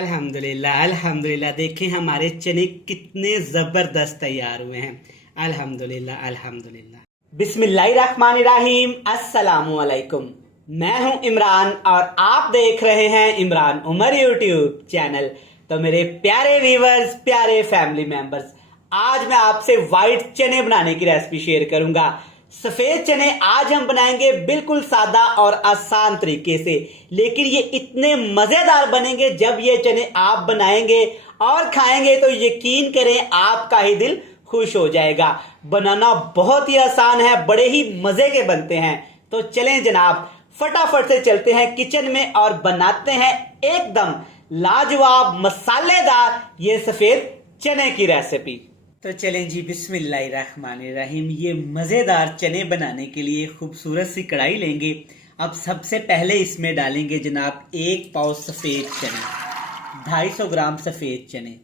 अल्हम्दुलिल्लाह अल्हम्दुलिल्लाह। देखें हमारे चने कितने ज़बरदस्त तैयार हुए हैं। अल्हम्दुलिल्लाह अल्हम्दुलिल्लाह। बिस्मिल्लाहिर्रहमानिर्रहीम। अस्सलामुअलैकुम। मैं हूं इमरान और आप देख रहे हैं इमरान उमर यूट्यूब चैनल। तो मेरे प्यारे व्यूवर्स, प्यारे फैमिली मेंबर्स, आज मैं आपसे वाइट चने बनाने की रेसिपी शेयर करूंगा। सफेद चने आज हम बनाएंगे बिल्कुल सादा और आसान तरीके से, लेकिन ये इतने मजेदार बनेंगे जब ये चने आप बनाएंगे और खाएंगे तो यकीन करें आपका ही दिल खुश हो जाएगा। बनाना बहुत ही आसान है, बड़े ही मजे के बनते हैं। तो चलें जनाब, फटाफट से चलते हैं किचन में और बनाते हैं एकदम लाजवाब मसालेदार ये सफेद चने की रेसिपी। तो चलें जी, बिस्मिल्लाहिर्रहमानिर्रहीम। ये मज़ेदार चने बनाने के लिए खूबसूरत सी कढ़ाई लेंगे। अब सबसे पहले इसमें डालेंगे जनाब 1 पाव सफ़ेद चने, 250 ग्राम सफ़ेद चने।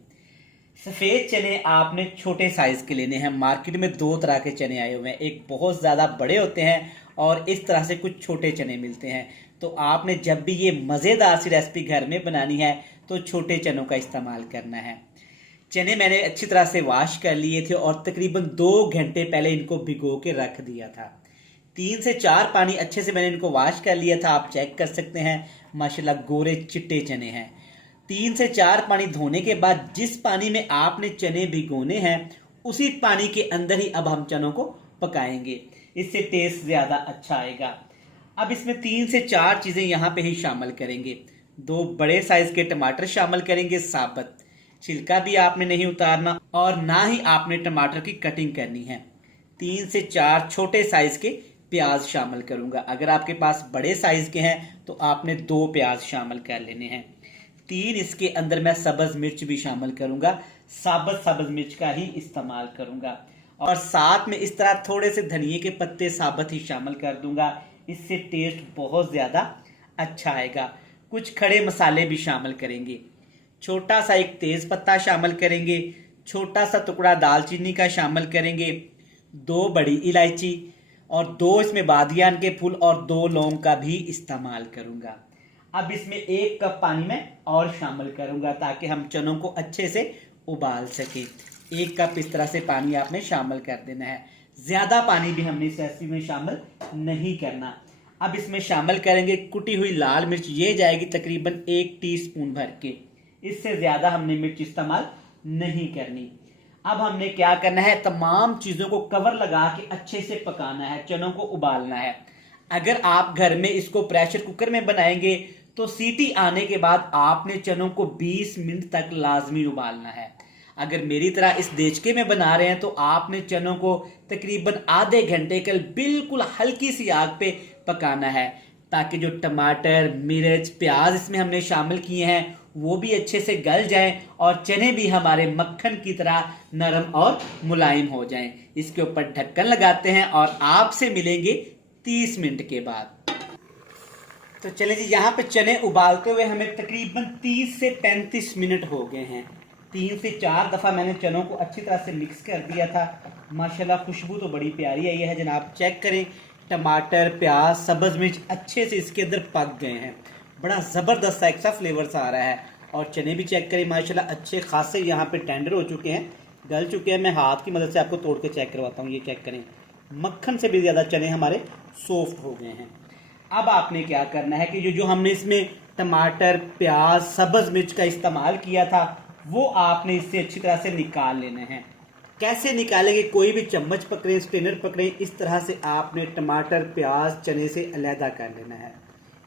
सफ़ेद चने आपने छोटे साइज़ के लेने हैं। मार्केट में 2 तरह के चने आए हुए हैं, एक बहुत ज़्यादा बड़े होते हैं और इस तरह से कुछ छोटे चने मिलते हैं। तो आपने जब भी ये मज़ेदार सी रेसिपी घर में बनानी है तो छोटे चनों का इस्तेमाल करना है। चने मैंने अच्छी तरह से वॉश कर लिए थे और तकरीबन 2 घंटे पहले इनको भिगो के रख दिया था। 3 से 4 पानी अच्छे से मैंने इनको वॉश कर लिया था। आप चेक कर सकते हैं, माशाल्लाह गोरे चिट्टे चने हैं। 3 से 4 पानी धोने के बाद जिस पानी में आपने चने भिगोने हैं उसी पानी के अंदर ही अब हम चनों को पकाएंगे, इससे टेस्ट ज़्यादा अच्छा आएगा। अब इसमें 3 से 4 चीज़ें यहाँ पे ही शामिल करेंगे। 2 बड़े साइज़ के टमाटर शामिल करेंगे साबुत, छिलका भी आपने नहीं उतारना और ना ही आपने टमाटर की कटिंग करनी है। 3 से 4 छोटे साइज के प्याज शामिल करूंगा। अगर आपके पास बड़े साइज के हैं तो आपने 2 प्याज शामिल कर लेने हैं। 3 इसके अंदर मैं सब्ज मिर्च भी शामिल करूंगा, साबुत सब्ज मिर्च का ही इस्तेमाल करूंगा। और साथ में इस तरह थोड़े से धनिए के पत्ते साबुत ही शामिल कर दूंगा, इससे टेस्ट बहुत ज्यादा अच्छा आएगा। कुछ खड़े मसाले भी शामिल करेंगे। छोटा सा एक तेज पत्ता शामिल करेंगे, छोटा सा टुकड़ा दालचीनी का शामिल करेंगे, 2 बड़ी इलायची और 2 इसमें बादियान के फूल और 2 लौंग का भी इस्तेमाल करूंगा। अब इसमें 1 कप पानी में और शामिल करूंगा ताकि हम चनों को अच्छे से उबाल सके। 1 कप इस तरह से पानी आपने शामिल कर देना है। ज्यादा पानी भी हमने इस रेसिपी में शामिल नहीं करना। अब इसमें शामिल करेंगे कुटी हुई लाल मिर्च, ये जाएगी तकरीबन 1 टीस्पून भर के, इससे ज्यादा हमने मिर्च इस्तेमाल नहीं करनी। अब हमने क्या करना है, तमाम चीजों को कवर लगा के अच्छे से पकाना है, चनों को उबालना है। अगर आप घर में इसको प्रेशर कुकर में बनाएंगे तो सीटी आने के बाद आपने चनों को 20 मिनट तक लाजमी उबालना है। अगर मेरी तरह इस देचके में बना रहे हैं तो आपने चनों को तकरीबन आधे घंटे के बिल्कुल हल्की सी आग पे पकाना है ताकि जो टमाटर, मिर्च, प्याज इसमें हमने शामिल किए हैं वो भी अच्छे से गल जाएं और चने भी हमारे मक्खन की तरह नरम और मुलायम हो जाएं। इसके ऊपर ढक्कन लगाते हैं और आपसे मिलेंगे 30 मिनट के बाद। तो चले जी, यहाँ पे चने उबालते हुए हमें तकरीबन 30 से 35 मिनट हो गए हैं। 3 से 4 दफ़ा मैंने चनों को अच्छी तरह से मिक्स कर दिया था। माशाल्लाह खुशबू तो बड़ी प्यारी आई है जनाब। चेक करें, टमाटर, प्याज, सब्ज मिर्च अच्छे से इसके अंदर पक गए हैं। बड़ा ज़बरदस्त सा एक सा फ्लेवर सा आ रहा है। और चने भी चेक करें, माशाल्लाह अच्छे खासे यहाँ पे टेंडर हो चुके हैं, गल चुके हैं। मैं हाथ की मदद से आपको तोड़ के चेक करवाता हूँ। ये चेक करें, मक्खन से भी ज़्यादा चने हमारे सॉफ्ट हो गए हैं। अब आपने क्या करना है कि जो हमने इसमें टमाटर, प्याज, सब्ज मिर्च का इस्तेमाल किया था वो आपने इससे अच्छी तरह से निकाल लेने हैं। कैसे निकालेंगे, कोई भी चम्मच पकड़े, स्ट्रेनर पकड़े, इस तरह से आपने टमाटर, प्याज चने से अलहदा कर लेना है।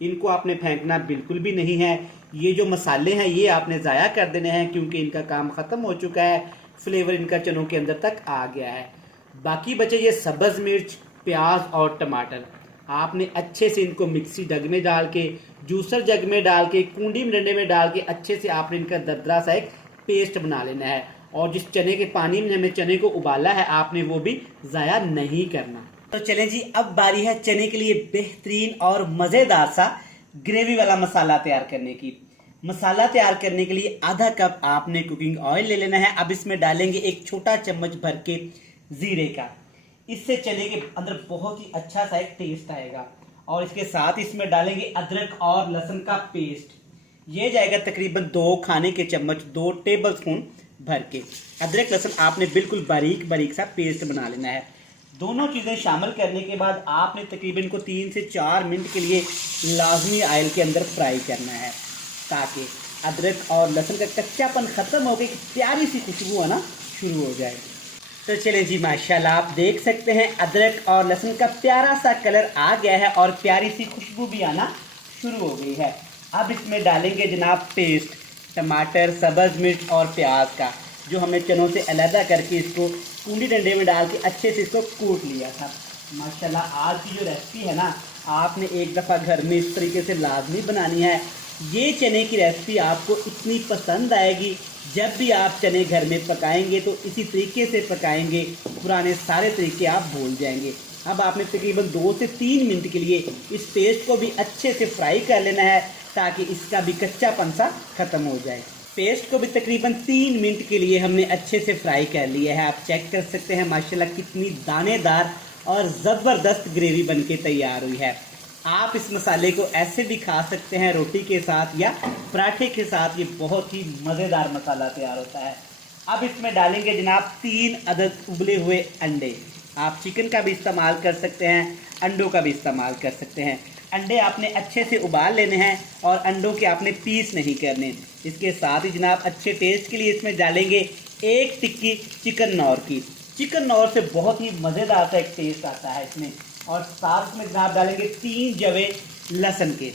इनको आपने फेंकना बिल्कुल भी नहीं है। ये जो मसाले हैं ये आपने ज़ाया कर देने हैं क्योंकि इनका काम ख़त्म हो चुका है, फ्लेवर इनका चनों के अंदर तक आ गया है। बाकी बचे ये सब्ज़ मिर्च, प्याज और टमाटर। आपने अच्छे से इनको मिक्सी जग में डाल के, जूसर जग में डाल के, कूंडी डंडे में डाल के अच्छे से आपने इनका दरदरा सा एक पेस्ट बना लेना है। और जिस चने के पानी में हमने चने को उबाला है आपने वो भी ज़ाया नहीं करना। तो चलें जी, अब बारी है चने के लिए बेहतरीन और मज़ेदार सा ग्रेवी वाला मसाला तैयार करने की। मसाला तैयार करने के लिए आधा कप आपने कुकिंग ऑयल ले लेना है। अब इसमें डालेंगे 1 छोटा चम्मच भर के जीरे का, इससे चने के अंदर बहुत ही अच्छा सा एक टेस्ट आएगा। और इसके साथ इसमें डालेंगे अदरक और लहसुन का पेस्ट, ये जाएगा तकरीबन 2 खाने के चम्मच, 2 टेबल स्पून भर के। अदरक लहसुन आपने बिल्कुल बारीक बारीक सा पेस्ट बना लेना है। दोनों चीज़ें शामिल करने के बाद आपने तकरीबन को 3 से 4 मिनट के लिए लाजमी ऑयल के अंदर फ्राई करना है, ताकि अदरक और लहसुन का कच्चापन ख़त्म हो गई, प्यारी सी खुशबू आना शुरू हो जाए। तो चलें जी, माशाल्लाह आप देख सकते हैं अदरक और लहसुन का प्यारा सा कलर आ गया है और प्यारी सी खुशबू भी आना शुरू हो गई है। अब इसमें डालेंगे जनाब पेस्ट, टमाटर, सब्ज़ मिर्च और प्याज का, जो हमने चनों से अलहदा करके इसको कूंडी डंडे में डाल के अच्छे से इसको कूट लिया था। माशाल्लाह आज की जो रेसिपी है ना, आपने एक दफ़ा घर में इस तरीके से लाजमी बनानी है। ये चने की रेसिपी आपको इतनी पसंद आएगी, जब भी आप चने घर में पकाएंगे तो इसी तरीके से पकाएंगे, पुराने सारे तरीके आप भूल जाएंगे। अब आपने तकरीबन 2 से 3 मिनट के लिए इस पेस्ट को भी अच्छे से फ्राई कर लेना है, ताकि इसका भी कच्चापन सा ख़त्म हो जाए। पेस्ट को भी तकरीबन 3 मिनट के लिए हमने अच्छे से फ्राई कर लिया है। आप चेक कर सकते हैं माशाल्लाह कितनी दानेदार और ज़बरदस्त ग्रेवी बनके तैयार हुई है। आप इस मसाले को ऐसे भी खा सकते हैं रोटी के साथ या पराठे के साथ, ये बहुत ही मज़ेदार मसाला तैयार होता है। अब इसमें डालेंगे जनाब 3 अदद उबले हुए अंडे। आप चिकन का भी इस्तेमाल कर सकते हैं, अंडों का भी इस्तेमाल कर सकते हैं। अंडे आपने अच्छे से उबाल लेने हैं और अंडों के आपने पीस नहीं करने। इसके साथ ही जनाब अच्छे टेस्ट के लिए इसमें डालेंगे 1 टिक्की चिकन नौर की। चिकन नौर से बहुत ही मज़ेदार सा एक टेस्ट आता है इसमें। और साथ में जनाब डालेंगे 3 जवे लहसुन के।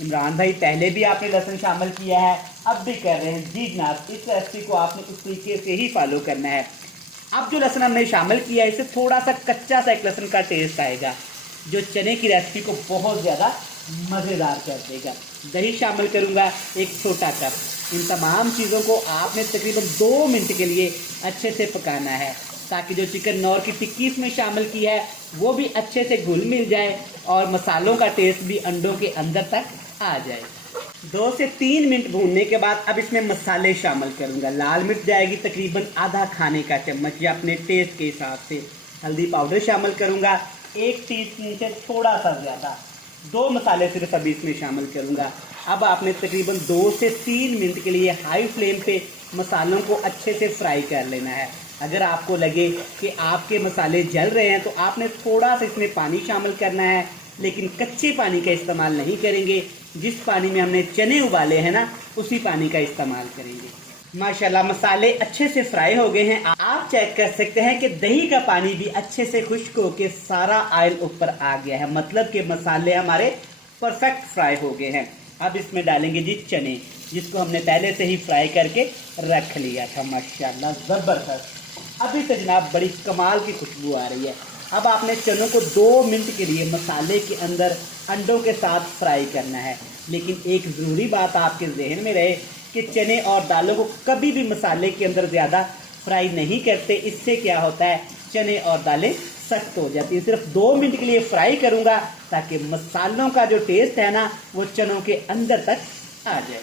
इमरान भाई पहले भी आपने लहसुन शामिल किया है, अब भी कर रहे हैं। जी जनाब, इस रेसिपी को आपने उस तरीके से ही फॉलो करना है। अब जो लहसुन हमने शामिल किया है, इससे थोड़ा सा कच्चा सा एक लहसुन का टेस्ट आएगा, जो चने की रेसिपी को बहुत ज़्यादा मज़ेदार कर देगा। दही शामिल करूँगा 1 छोटा कप। इन तमाम चीज़ों को आपने तकरीबन 2 मिनट के लिए अच्छे से पकाना है, ताकि जो चिकन नौर की टिक्की इसमें शामिल की है वो भी अच्छे से घुल मिल जाए और मसालों का टेस्ट भी अंडों के अंदर तक आ जाए। 2 से 3 मिनट भूनने के बाद अब इसमें मसाले शामिल करूँगा। लाल मिर्च जाएगी तकरीबन आधा खाने का चम्मच या अपने टेस्ट के हिसाब से। हल्दी पाउडर शामिल करूँगा 1 टीस्पून से थोड़ा सा ज़्यादा। 2 मसाले सिर्फ अभी इसमें शामिल करूँगा। अब आपने तकरीबन 2 से 3 मिनट के लिए हाई फ्लेम पे मसालों को अच्छे से फ्राई कर लेना है। अगर आपको लगे कि आपके मसाले जल रहे हैं तो आपने थोड़ा सा इसमें पानी शामिल करना है, लेकिन कच्चे पानी का इस्तेमाल नहीं करेंगे। जिस पानी में हमने चने उबाले हैं ना, उसी पानी का इस्तेमाल करेंगे। माशाल्लाह मसाले अच्छे से फ्राई हो गए हैं। आप चेक कर सकते हैं कि दही का पानी भी अच्छे से खुश्क होकर सारा ऑयल ऊपर आ गया है, मतलब कि मसाले हमारे परफेक्ट फ्राई हो गए हैं। अब इसमें डालेंगे जी चने, जिसको हमने पहले से ही फ्राई करके रख लिया था। माशाल्लाह ज़बरदस्त। अभी से जनाब बड़ी कमाल की खुशबू आ रही है। अब आपने चनों को 2 मिनट के लिए मसाले के अंदर अंडों के साथ फ्राई करना है। लेकिन एक ज़रूरी बात आपके जहन में रहे कि चने और दालों को कभी भी मसाले के अंदर ज़्यादा फ्राई नहीं करते। इससे क्या होता है, चने और दालें सख्त हो जाती है। सिर्फ 2 मिनट के लिए फ्राई करूँगा, ताकि मसालों का जो टेस्ट है ना, वो चनों के अंदर तक आ जाए।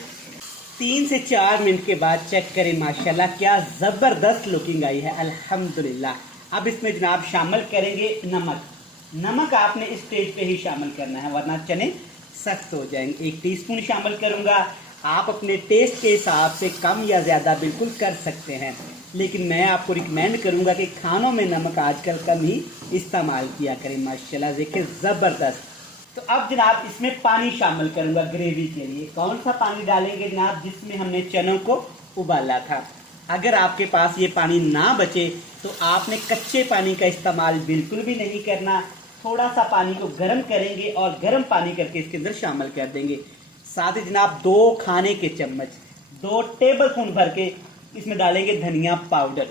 3 से 4 मिनट के बाद चेक करें, माशाल्लाह क्या ज़बरदस्त लुकिंग आई है, अल्हम्दुलिल्लाह। अब इसमें जनाब शामिल करेंगे नमक। नमक आपने इस स्टेज पे ही शामिल करना है, वरना चने सख्त हो जाएंगे। 1 टीस्पून शामिल करूँगा। आप अपने टेस्ट के हिसाब से कम या ज़्यादा बिल्कुल कर सकते हैं, लेकिन मैं आपको रिकमेंड करूँगा कि खानों में नमक आजकल कम ही इस्तेमाल किया करें। माशाल्लाह देखिए ज़बरदस्त। तो अब जनाब इसमें पानी शामिल करूँगा ग्रेवी के लिए। कौन सा पानी डालेंगे जनाब, जिसमें हमने चनों को उबाला था। अगर आपके पास ये पानी ना बचे तो आपने कच्चे पानी का इस्तेमाल बिल्कुल भी नहीं करना। थोड़ा सा पानी को गर्म करेंगे और गर्म पानी करके इसके अंदर शामिल कर देंगे। साथ ही जनाब 2 खाने के चम्मच, 2 टेबल स्पून भर के इसमें डालेंगे धनिया पाउडर।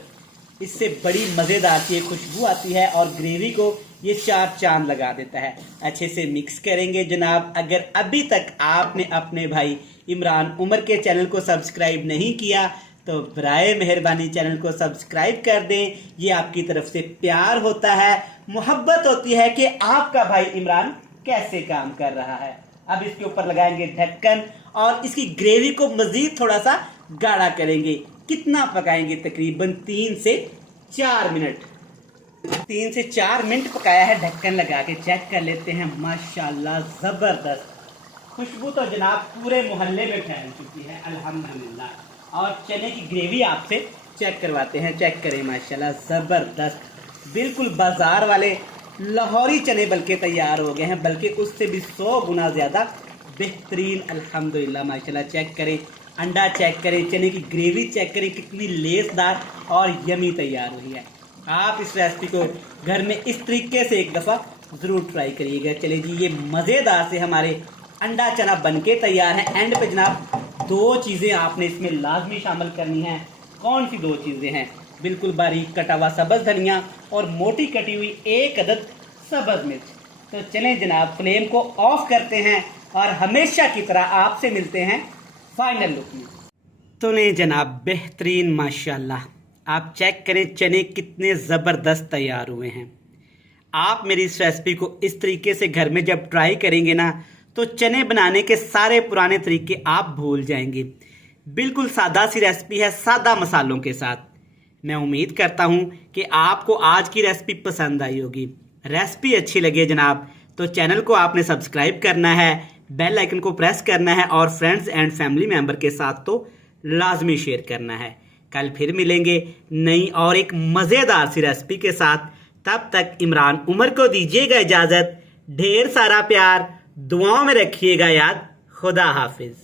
इससे बड़ी मज़ेदार सी खुशबू आती है और ग्रेवी को ये 4 चांद लगा देता है। अच्छे से मिक्स करेंगे जनाब। अगर अभी तक आपने अपने भाई इमरान उमर के चैनल को सब्सक्राइब नहीं किया तो बराए मेहरबानी चैनल को सब्सक्राइब कर दें। ये आपकी तरफ से प्यार होता है, मोहब्बत होती है कि आपका भाई इमरान कैसे काम कर रहा है। अब इसके ऊपर लगाएंगे ढक्कन और इसकी ग्रेवी को मज़ीद थोड़ा सा गाढ़ा करेंगे। कितना पकाएंगे, तकरीबन 3 से 4 मिनट। 3 से 4 मिनट पकाया है ढक्कन लगा के। चेक कर लेते हैं, माशाल्लाह ज़बरदस्त। खुशबू तो जनाब पूरे मोहल्ले में फैल चुकी है अल्हम्दुलिल्लाह। और चने की ग्रेवी आपसे चेक करवाते हैं। चेक करें माशाल्लाह ज़बरदस्त, बिल्कुल बाज़ार वाले लाहौरी चने बल्कि तैयार हो गए हैं, बल्कि उससे भी 100 गुना ज़्यादा बेहतरीन अल्हम्दुलिल्लाह माशाल्लाह। चेक करें, अंडा चेक करें, चने की ग्रेवी चेक करें, कितनी लेसदार और यमी तैयार हुई है। आप इस रेसिपी को घर में इस तरीके से एक दफ़ा ज़रूर ट्राई करिएगा। चलिए जी, ये मज़ेदार से हमारे अंडा चना बनके तैयार है। एंड पे जनाब 2 चीज़ें आपने इसमें लाजमी शामिल करनी हैं। कौन सी 2 चीज़ें हैं? बिल्कुल बारीक कटा हुआ सब्ज़ धनिया और मोटी कटी हुई 1 अदद सब्ज़ मिर्च। तो चलें जनाब, फ्लेम को ऑफ करते हैं और हमेशा की तरह आपसे मिलते हैं फाइनल लुक में। तो नहीं जनाब, बेहतरीन माशाल्लाह, आप चेक करें चने कितने ज़बरदस्त तैयार हुए हैं। आप मेरी इस रेसिपी को इस तरीके से घर में जब ट्राई करेंगे ना, तो चने बनाने के सारे पुराने तरीके आप भूल जाएंगे। बिल्कुल सादा सी रेसिपी है, सादा मसालों के साथ। मैं उम्मीद करता हूँ कि आपको आज की रेसिपी पसंद आई होगी। रेसिपी अच्छी लगे जनाब तो चैनल को आपने सब्सक्राइब करना है, बेल आइकन को प्रेस करना है और फ्रेंड्स एंड फैमिली मेम्बर के साथ तो लाजमी शेयर करना है। कल फिर मिलेंगे नई और एक मज़ेदार सी रेसिपी के साथ। तब तक इमरान उमर को दीजिएगा इजाज़त। ढेर सारा प्यार, दुआओं में रखिएगा याद। खुदा हाफिज।